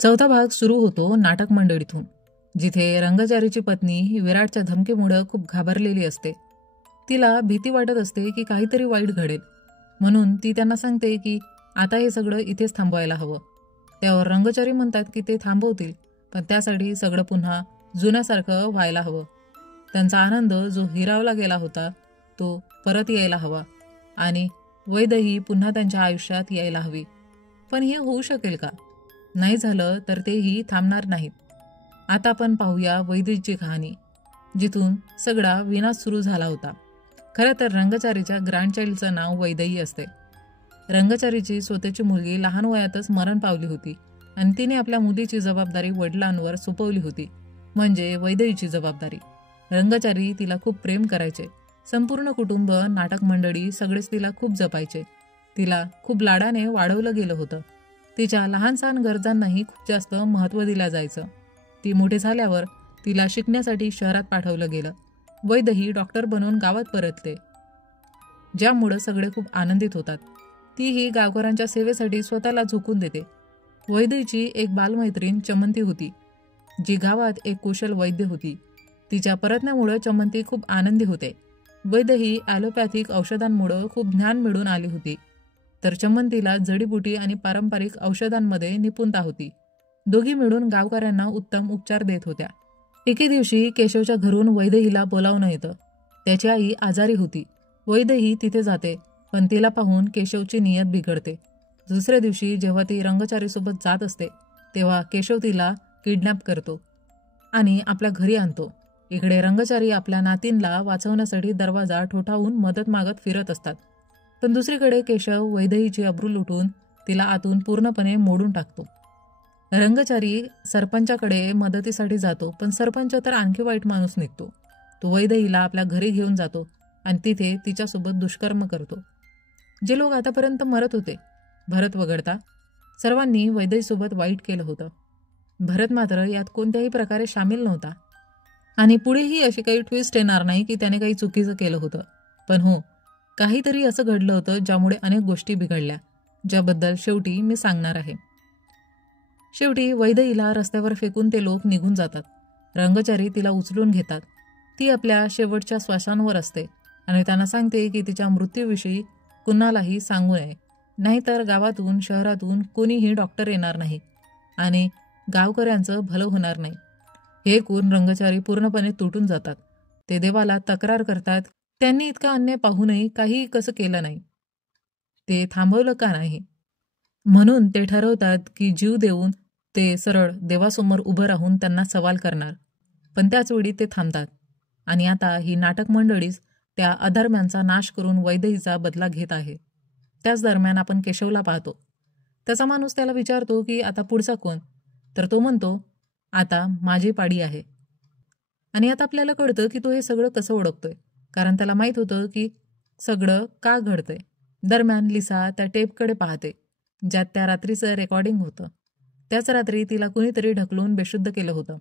चौथा भाग सुरू होतो नाटक मंडळीतून, जिथे रंगचारीची पत्नी विराटच्या धमकीमुळे खूप घाबरलेली असते. तिला भीती वाटत असते की काहीतरी वाईट घडेल, म्हणून ती त्यांना सांगते की आता हे सगळं इथेच थांबवायला हवं. त्यावर रंगचारी म्हणतात की ते थांबवतील, पण त्यासाठी सगळं पुन्हा जुन्यासारखं व्हायला हवं. त्यांचा आनंद जो हिरावला गेला होता तो परत यायला हवा आणि वैदही पुन्हा त्यांच्या आयुष्यात यायला हवी. पण हे होऊ शकेल का? नाही झालं तर तेही थांबणार नाहीत. आता आपण पाहूया वैदहीची कहाणी, जिथून सगळा विनाश सुरू झाला होता. खरं तर रंगचारीच्या ग्रँडचाइल्डचं नाव वैदही असते. रंगचारीची स्वतःची मुलगी लहान वयातच मरण पावली होती आणि तिने आपल्या मुलीची जबाबदारी वडिलांवर सोपवली होती, म्हणजे वैदहीची जबाबदारी. रंगचारी तिला खूप प्रेम करायचे. संपूर्ण कुटुंब, नाटक मंडळी सगळेच तिला खूप जपायचे. तिला खूप लाडाने वाढवलं गेलं होतं. तिच्या लहान सहान गरजांनाही खूप जास्त महत्त्व दिलं जायचं. ती मोठी झाल्यावर तिला शिकण्यासाठी शहरात पाठवलं गेलं. वैदही डॉक्टर बनवून गावात परतले, ज्यामुळं सगळे खूप आनंदित होतात. तीही गावकऱ्यांच्या सेवेसाठी स्वतःला झोकून देते. वैदहीची एक बालमैत्रीण चमंती होती, जी गावात एक कुशल वैद्य होती. तिच्या परतण्यामुळं चमंती खूप आनंदी होते. वैदही ॲलोपॅथिक औषधांमुळं खूप ज्ञान मिळून आली होती, तर चमंतीला जडीबुटी आणि पारंपरिक औषधांमध्ये निपुणता होती. दोघी मिळून गावकऱ्यांना उत्तम उपचार देत होत्या. एके दिवशी केशवच्या घरून वैदहीला बोलावणं येतं. त्याची आई आजारी होती. वैदही तिथे जाते, पण तिला पाहून केशवची नियत बिघडते. दुसऱ्या दिवशी जेव्हा ती रंगचारीसोबत जात असते, तेव्हा केशव तिला किडनॅप करतो आणि आपल्या घरी आणतो. इकडे रंगचारी आपल्या नातींला वाचवण्यासाठी दरवाजा ठोठावून मदत मागत फिरत असतात. पण दुसरीकडे केशव वैदहीची अब्रू लुटून तिला आतून पूर्णपणे मोडून टाकतो. रंगचारी सरपंचाकडे मदतीसाठी जातो, पण सरपंच तर आणखी वाईट माणूस निघतो. तो वैदहीला आपल्या घरी घेऊन जातो आणि तिथे तिच्यासोबत दुष्कर्म करतो. जे लोक आतापर्यंत मरत होते, भरत वगळता, सर्वांनी वैदहीसोबत वाईट केलं होतं. भरत मात्र यात कोणत्याही प्रकारे सामील नव्हता आणि पुढेही अशी काही ट्विस्ट येणार नाही की त्याने काही चुकीचं केलं होतं. पण हो, काहीतरी असं घडलं होतं ज्यामुळे अनेक गोष्टी बिघडल्या, ज्याबद्दल शेवटी मी सांगणार आहे. शेवटी वैदहीला रस्त्यावर फेकून ते लोक निघून जातात. रंगचारी तिला उचलून घेतात. ती आपल्या शेवटच्या श्वासांवर असते आणि त्यांना सांगते की तिच्या मृत्यूविषयी कुणालाही सांगू नये, नाहीतर गावातून शहरातून कोणीही डॉक्टर येणार नाही आणि गावकऱ्यांचं भलं होणार नाही. हे ऐकून रंगचारी पूर्णपणे तुटून जातात. ते देवाला तक्रार करतात, त्यांनी इतका अन्याय पाहूनही काही कसं केलं नाही, ते थांबवलं का नाही. म्हणून ते ठरवतात की जीव देऊन ते सरळ देवासमोर उभं राहून त्यांना सवाल करणार. पण त्याचवेळी ते थांबतात आणि आता ही नाटक मंडळीच त्या अधर्म्यांचा नाश करून वैदहीचा बदला घेत आहे. त्याच दरम्यान आपण केशवला पाहतो. त्याचा माणूस त्याला विचारतो की आता पुढचा कोण, तर तो म्हणतो आता माझी पाडी आहे. आणि आता आपल्याला कळतं की तो हे सगळं कसं ओळखतोय, कारण त्याला माहीत होतं की सगळं का घडतंय. दरम्यान लिसा त्या टेपकडे पाहते, ज्यात त्या रात्रीचं रेकॉर्डिंग होतं. त्याच रात्री तिला कुणीतरी ढकलून बेशुद्ध केलं होतं.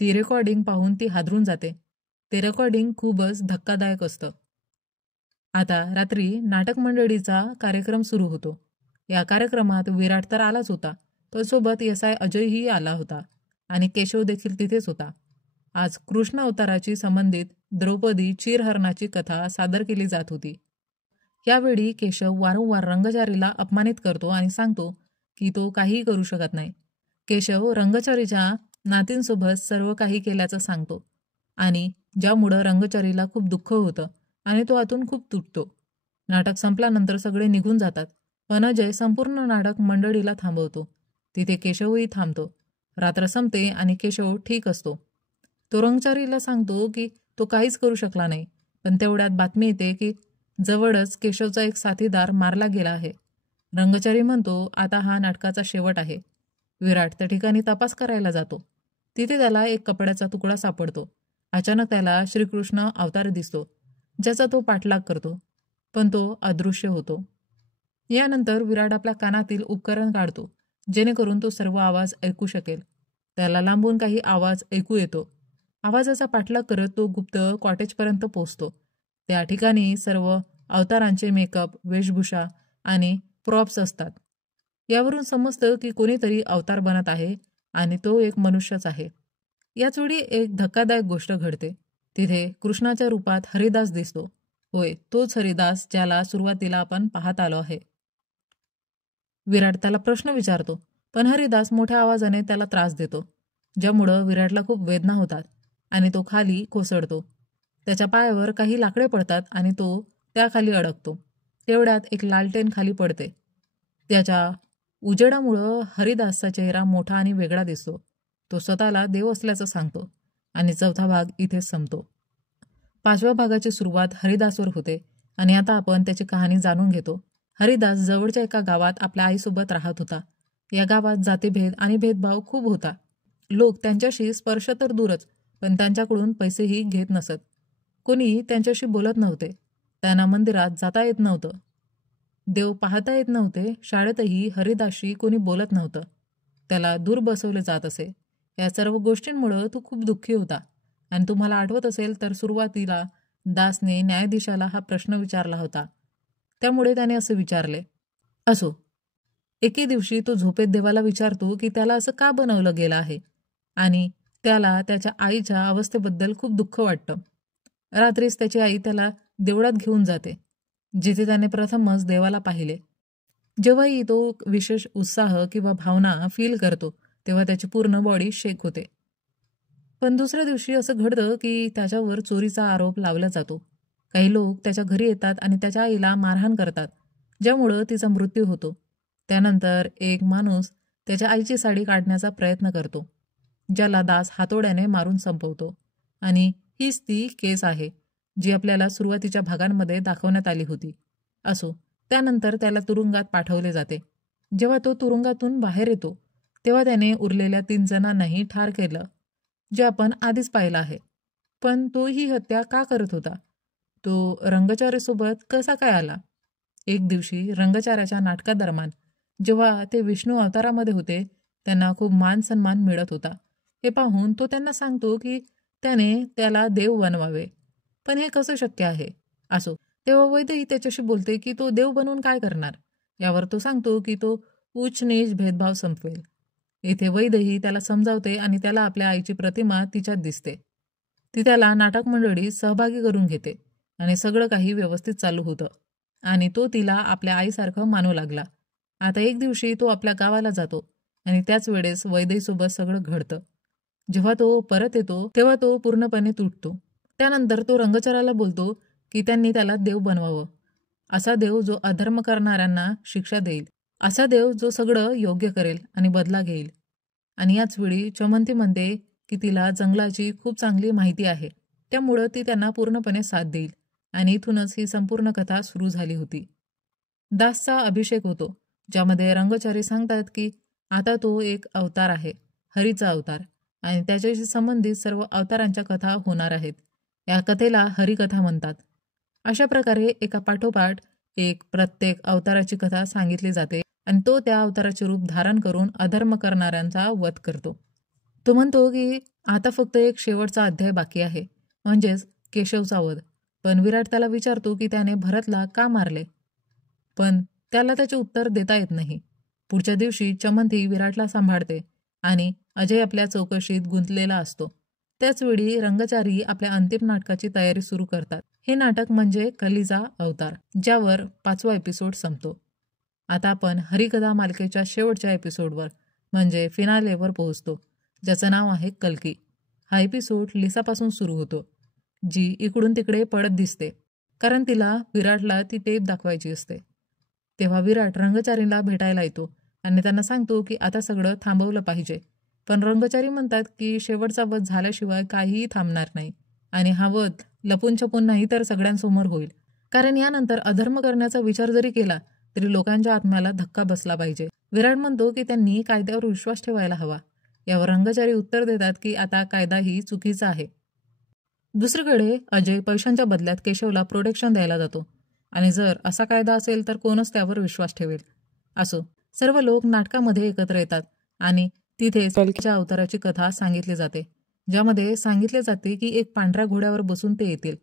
ती रेकॉर्डिंग पाहून ती हादरून जाते. ते रेकॉर्डिंग खूपच धक्कादायक असतं. आता रात्री नाटक मंडळीचा कार्यक्रम सुरू होतो. या कार्यक्रमात विराट तर आलाच होता, पण सोबत SI अजयही आला होता आणि केशव देखील तिथेच होता. आज कृष्ण अवताराची संबंधित द्रौपदी चीरहरणाची कथा सादर केली जात होती. यावेळी केशव वारंवार रंगचारीला अपमानित करतो आणि सांगतो की तो काहीही करू शकत नाही. केशव रंगचारीच्या नातींसोबत सर्व काही केल्याचं सांगतो आणि ज्यामुळं रंगचारीला खूप दुःख होतं आणि तो आतून खूप तुटतो. नाटक संपल्यानंतर सगळे निघून जातात, पण अजय संपूर्ण नाटक मंडळीला थांबवतो. तिथे केशवही थांबतो. रात्र संपते आणि केशव ठीक असतो. तो रंगचारीला सांगतो की तो काहीच करू शकला नाही, पण तेवढ्यात बातमी येते की जवळच केशवचा एक साथीदार मारला गेला आहे. रंगचारी म्हणतो आता हा नाटकाचा शेवट आहे. विराट त्या ठिकाणी तपास करायला जातो. तिथे त्याला एक कपड्याचा तुकडा सापडतो. अचानक त्याला श्रीकृष्ण अवतार दिसतो, ज्याचा तो पाठलाग करतो, पण तो अदृश्य होतो. यानंतर विराट आपल्या कानातील उपकरण काढतो, जेणेकरून तो सर्व आवाज ऐकू शकेल. त्याला लांबून काही आवाज ऐकू येतो. आवाजाचा पाठलाग करत तो गुप्त कॉटेजपर्यंत पोहोचतो. त्या ठिकाणी सर्व अवतारांचे मेकअप, वेशभूषा आणि प्रॉप्स असतात. यावरून समजतं की कोणीतरी अवतार बनत आहे आणि तो एक मनुष्यच आहे. याच वेळी एक धक्कादायक गोष्ट घडते. तिथे कृष्णाच्या रूपात हरिदास दिसतो. होय, तोच हरिदास ज्याला सुरुवातीला आपण पाहत आलो आहे. विराट त्याला प्रश्न विचारतो, पण हरिदास मोठ्या आवाजाने त्याला त्रास देतो, ज्यामुळं विराटला खूप वेदना होतात आणि तो खाली कोसळतो. त्याच्या पायावर काही लाकडे पडतात आणि तो त्याखाली अडकतो. तेवढ्यात एक लालटेन खाली पडते. त्याच्या उजेडामुळं हरिदासचा चेहरा मोठा आणि वेगळा दिसतो. तो स्वतःला देव असल्याचं सांगतो आणि चौथा भाग इथेच संपतो. 5व्या भागाची सुरुवात हरिदासवर होते आणि आता आपण त्याची कहाणी जाणून घेतो. हरिदास जवळच्या एका गावात आपल्या आईसोबत राहत होता. या गावात जातीभेद आणि भेदभाव खूप होता. लोक त्यांच्याशी स्पर्श तर दूरच, पण त्यांच्याकडून पैसेही घेत नसत. कोणी त्यांच्याशी बोलत नव्हते. त्यांना मंदिरात जाता येत नव्हतं, देव पाहता येत नव्हते. शाळेतही हरिदासशी कोणी बोलत नव्हतं. त्याला दूर बसवले जात असे. या सर्व गोष्टींमुळं तो खूप दुःखी होता. आणि तुम्हाला आठवत असेल तर सुरुवातीला दासने न्यायाधीशाला हा प्रश्न विचारला होता. त्यामुळे त्याने असं विचारले. असो, एके दिवशी तो झोपेत देवाला विचारतो की त्याला असं का बनवलं गेलं आहे आणि त्याला त्याच्या आईच्या अवस्थेबद्दल खूप दुःख वाटतं. रात्रीच त्याची आई त्याला देवळात घेऊन जाते, जिथे त्याने प्रथमच देवाला पाहिले. जेव्हाही तो विशेष उत्साह किंवा भावना फील करतो तेव्हा त्याची पूर्ण बॉडी शेक होते. पण दुसऱ्या दिवशी असं घडतं की त्याच्यावर चोरीचा आरोप लावला जातो. काही लोक त्याच्या घरी येतात आणि त्याच्या आईला मारहाण करतात, ज्यामुळं तिचा मृत्यू होतो. त्यानंतर एक माणूस त्याच्या आईची साडी काढण्याचा प्रयत्न करतो, ज्याला दास हातोड्याने मारून संपवतो. आणि हीच ती केस आहे जी आपल्याला सुरुवातीच्या भागांमध्ये दाखवण्यात आली होती. असो, त्यानंतर त्याला तुरुंगात पाठवले जाते. जेव्हा तो तुरुंगातून बाहेर येतो तेव्हा त्याने उरलेल्या 3 जणांनाही ठार केलं, जे आपण आधीच पाहिलं आहे. पण तो ही हत्या का करत होता? तो रंगचार्यासोबत कसा काय आला? एक दिवशी रंगचार्याच्या नाटकादरम्यान जेव्हा ते विष्णू अवतारामध्ये होते, त्यांना खूप मान सन्मान मिळत होता. हे पाहून तो त्यांना सांगतो की त्याने त्याला देव बनवावे. पण हे कसं शक्य आहे? असो, तेव्हा वैद्यही त्याच्याशी बोलते की तो देव बनवून काय करणार. यावर तो सांगतो की तो उच्च नीच भेदभाव संपवेल. येथे वैद्यही त्याला समजावते आणि त्याला आपल्या आईची प्रतिमा तिच्यात दिसते. ती त्याला नाटक मंडळीत सहभागी करून घेते आणि सगळं काही व्यवस्थित चालू होतं आणि तो तिला आपल्या आईसारखं मानू लागला. आता एक दिवशी तो आपल्या गावाला जातो आणि त्याच वेळेस वैद्यसोबत सगळं घडतं. जेव्हा तो परत येतो तेव्हा तो पूर्णपणे तुटतो. त्यानंतर तो रंगचार्याला बोलतो की त्यांनी त्याला देव बनवावं. असा देव जो अधर्म करणाऱ्यांना शिक्षा देईल. असा देव जो सगळं योग्य करेल आणि बदला घेईल. आणि याच वेळी चमंती म्हणते की तिला जंगलाची खूप चांगली माहिती आहे, त्यामुळं ती त्यांना पूर्णपणे साथ देईल. आणि इथूनच ही संपूर्ण कथा सुरू झाली होती. दासचा अभिषेक होतो, ज्यामध्ये रंगचारी सांगतात की आता तो एक अवतार आहे, हरीचा अवतार, आणि त्याच्याशी संबंधित सर्व अवतारांच्या कथा होणार आहेत. या कथेला हरिकथा म्हणतात. अशा प्रकारे एका पाठोपाठ एक प्रत्येक अवताराची कथा सांगितली जाते आणि तो त्या अवताराचे रूप धारण करून अधर्म करणाऱ्यांचा वध करतो. तो म्हणतो की आता फक्त एक शेवटचा अध्याय बाकी आहे, म्हणजेच केशवचा वध. पण विराट त्याला विचारतो की त्याने भरतला का मारले, पण त्याला त्याचे उत्तर देता येत नाही. पुढच्या दिवशी चमंती विराटला सांभाळते आणि अजय आपल्या चौकशीत गुंतलेला असतो. त्याचवेळी रंगचारी आपल्या अंतिम नाटकाची तयारी सुरू करतात. हे नाटक म्हणजे कलीचा अवतार, ज्यावर 5वा एपिसोड संपतो. आता आपण हरिकथा मालिकेच्या शेवटच्या एपिसोडवर म्हणजे फिनालेवर पोहोचतो, ज्याचं नाव आहे कल्की. हा एपिसोड लिसापासून सुरू होतो, जी इकडून तिकडे पडत दिसते कारण तिला विराटला ती टेप दाखवायची असते. तेव्हा विराट रंगचारीला भेटायला येतो आणि त्यांना सांगतो की आता सगळं थांबवलं पाहिजे. पण रंगचारी म्हणतात की शेवटचा वध झाल्याशिवाय काहीही थांबणार नाही आणि हा वध लपून छपून नाही तर सगळ्यांसमोर होईल, कारण यानंतर अधर्म करण्याचा विचार जरी केला तरी लोकांच्या आत्म्याला धक्का बसला पाहिजे. विराट म्हणतो की त्यांनी कायद्यावर विश्वास ठेवायला हवा. यावर रंगचारी उत्तर देतात की आता कायदा ही चुकीचा आहे. दुसरीकडे अजय पैशांच्या बदल्यात केशवला प्रोटेक्शन द्यायला जातो आणि जर असा कायदा असेल तर कोणच त्यावर विश्वास ठेवेल. असो, सर्व लोक नाटकामध्ये एकत्र येतात आणि तिथे कल्कीच्या अवताराची कथा सांगितली जाते, ज्यामध्ये सांगितले जाते की एक पांढऱ्या घोड्यावर बसून ते येतील.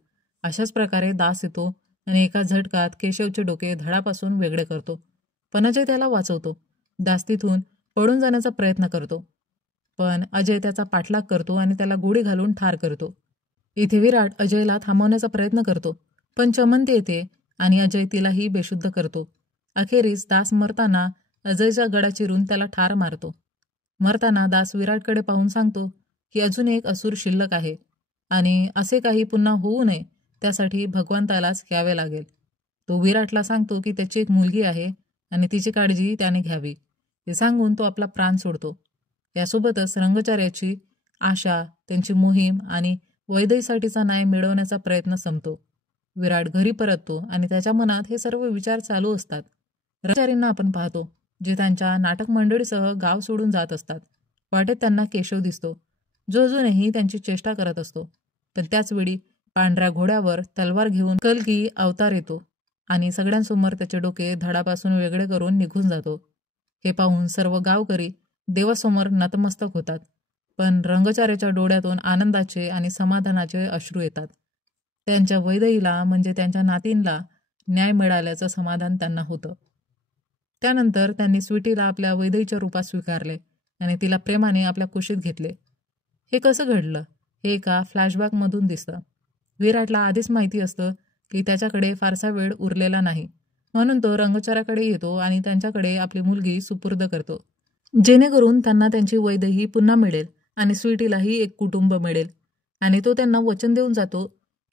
अशाच प्रकारे दास येतो आणि एका झटकात केशवचे डोके धडापासून वेगळे करतो. पण अजय त्याला वाचवतो, दास तिथून पळून जाण्याचा प्रयत्न करतो, पण अजय त्याचा पाठलाग करतो आणि त्याला गोळी घालून ठार करतो. इथे विराट अजयला थांबवण्याचा प्रयत्न करतो, पण चमंती येते आणि अजय तिलाही बेशुद्ध करतो. अखेरीस दास मरताना अजयचा गळा चिरून त्याला ठार मारतो. मरताना दास विराटकडे पाहून सांगतो की अजून एक असुर शिल्लक आहे आणि असे काही पुन्हा होऊ नये त्यासाठी भगवंतालाच घ्यावे लागेल. तो विराटला सांगतो की त्याची एक मुलगी आहे आणि तिची काळजी त्याने घ्यावी. हे सांगून तो आपला प्राण सोडतो. यासोबतच रंगचार्याची आशा, त्यांची मोहीम आणि वैदेहीसाठीचा न्याय मिळवण्याचा प्रयत्न संपतो. विराट घरी परततो आणि त्याच्या मनात हे सर्व विचार चालू असतात. रंगचार्यांना आपण पाहतो जे त्यांच्या नाटक मंडळीसह गाव सोडून जात असतात. वाटेत त्यांना केशव दिसतो, जो अजूनही त्यांची चेष्टा करत असतो. पण त्याचवेळी पांढऱ्या घोड्यावर तलवार घेऊन कल्की अवतार येतो आणि सगळ्यांसमोर त्याचे डोके धडापासून वेगळे करून निघून जातो. हे पाहून सर्व गावकरी देवासमोर नतमस्तक होतात, पण रंगचार्याच्या डोळ्यातून आनंदाचे आणि समाधानाचे अश्रू येतात. त्यांच्या वैदेहीला म्हणजे त्यांच्या नातींला न्याय मिळाल्याचं समाधान त्यांना होतं. त्यानंतर त्यांनी स्वीटीला आपल्या वैदेहीच्या रूपात स्वीकारले आणि तिला प्रेमाने आपल्या कुशीत घेतले. हे कसं घडलं हे एका फ्लॅशबॅकमधून दिसतं. विराटला आधीच माहिती असतं की त्याच्याकडे फारसा वेळ उरलेला नाही, म्हणून तो रंगचार्याकडे येतो आणि त्यांच्याकडे आपली मुलगी सुपूर्द करतो, जेणेकरून त्यांना त्यांची वैदेही पुन्हा मिळेल आणि स्वीटीलाही एक कुटुंब मिळेल. आणि तो त्यांना वचन देऊन जातो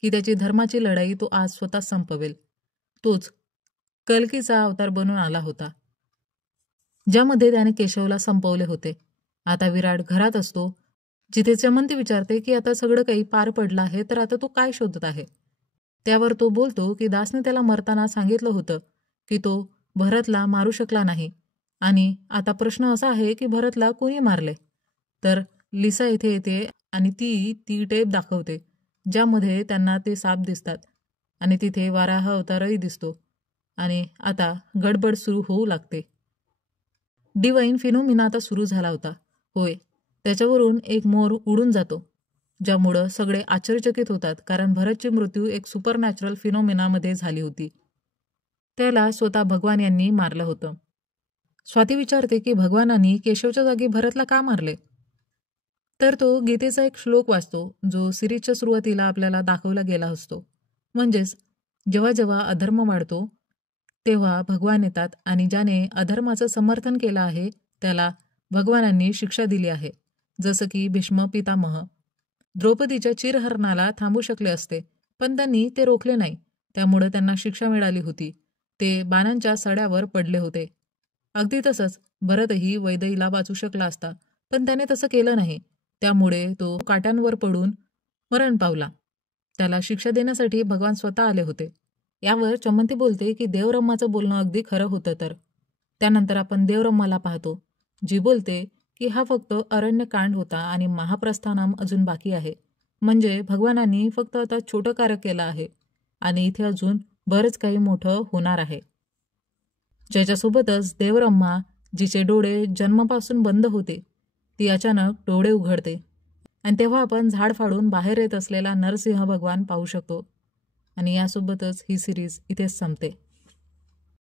की त्याची धर्माची लढाई तो आज स्वतः संपवेल. तोच कल्कीचा अवतार बनून आला होता, ज्यामध्ये त्याने केशवला संपवले होते. आता विराट घरात असतो, जिथे चमंती विचारते की आता सगळं काही पार पडलं आहे, तर आता तो काय शोधत आहे. त्यावर तो बोलतो की दासने त्याला मरताना सांगितलं होतं की तो भरतला मारू शकला नाही आणि आता प्रश्न असा आहे की भरतला कोणी मारले. तर लिसा इथे येते आणि ती टेप दाखवते ज्यामध्ये त्यांना ते साप दिसतात आणि तिथे वाराह अवतारही दिसतो आणि आता गडबड सुरू होऊ लागते. डिवाइन फिनोमिना आता सुरू झाला होता. होय, त्याच्यावरून एक मोर उडून जातो, ज्यामुळं सगळे आश्चर्यचकित होतात, कारण भरतची मृत्यू एक सुपरनॅचरल फिनोमिनामध्ये झाली होती. त्याला स्वतः भगवान यांनी मारलं होतं. स्वाती विचारते की भगवानांनी केशवच्या जागी भरतला का मारले. तर तो गीतेचा एक श्लोक वाचतो जो सिरीजच्या सुरुवातीला आपल्याला दाखवला गेला असतो. म्हणजेच जेव्हा जेव्हा अधर्म वाढतो तेव्हा भगवान येतात आणि ज्याने अधर्माचं समर्थन केलं आहे त्याला भगवानांनी शिक्षा दिली आहे. जसं की भीष्म पितामह द्रौपदीच्या चिरहरणाला थांबू शकले असते, पण त्यांनी ते रोखले नाही, त्यामुळे त्यांना शिक्षा मिळाली होती. ते बाणांच्या सड्यावर पडले होते. अगदी तसंच भरतही वैदेहीला वाचू शकला असता, पण त्याने तसं केलं नाही, त्यामुळे तो काट्यांवर पडून मरण पावला. त्याला शिक्षा देण्यासाठी भगवान स्वतः आले होते. यावर चमंती बोलते की देवरम्माचं बोलणं अगदी खरं होतं. तर त्यानंतर आपण देवरम्माला पाहतो, जी बोलते की हा फक्त अरण्यकांड होता आणि महाप्रस्थानम अजून बाकी आहे. म्हणजे भगवानांनी फक्त आता छोटं कार्य केलं आहे आणि इथे अजून बरंच काही मोठं होणार आहे. ज्याच्यासोबतच देवरम्मा, जिचे डोळे जन्मापासून बंद होते, ती अचानक डोळे उघडते आणि तेव्हा आपण झाड फाडून बाहेर येत असलेला नरसिंह भगवान पाहू शकतो. आणि यासोबतच ही सिरीज इथेच संपते.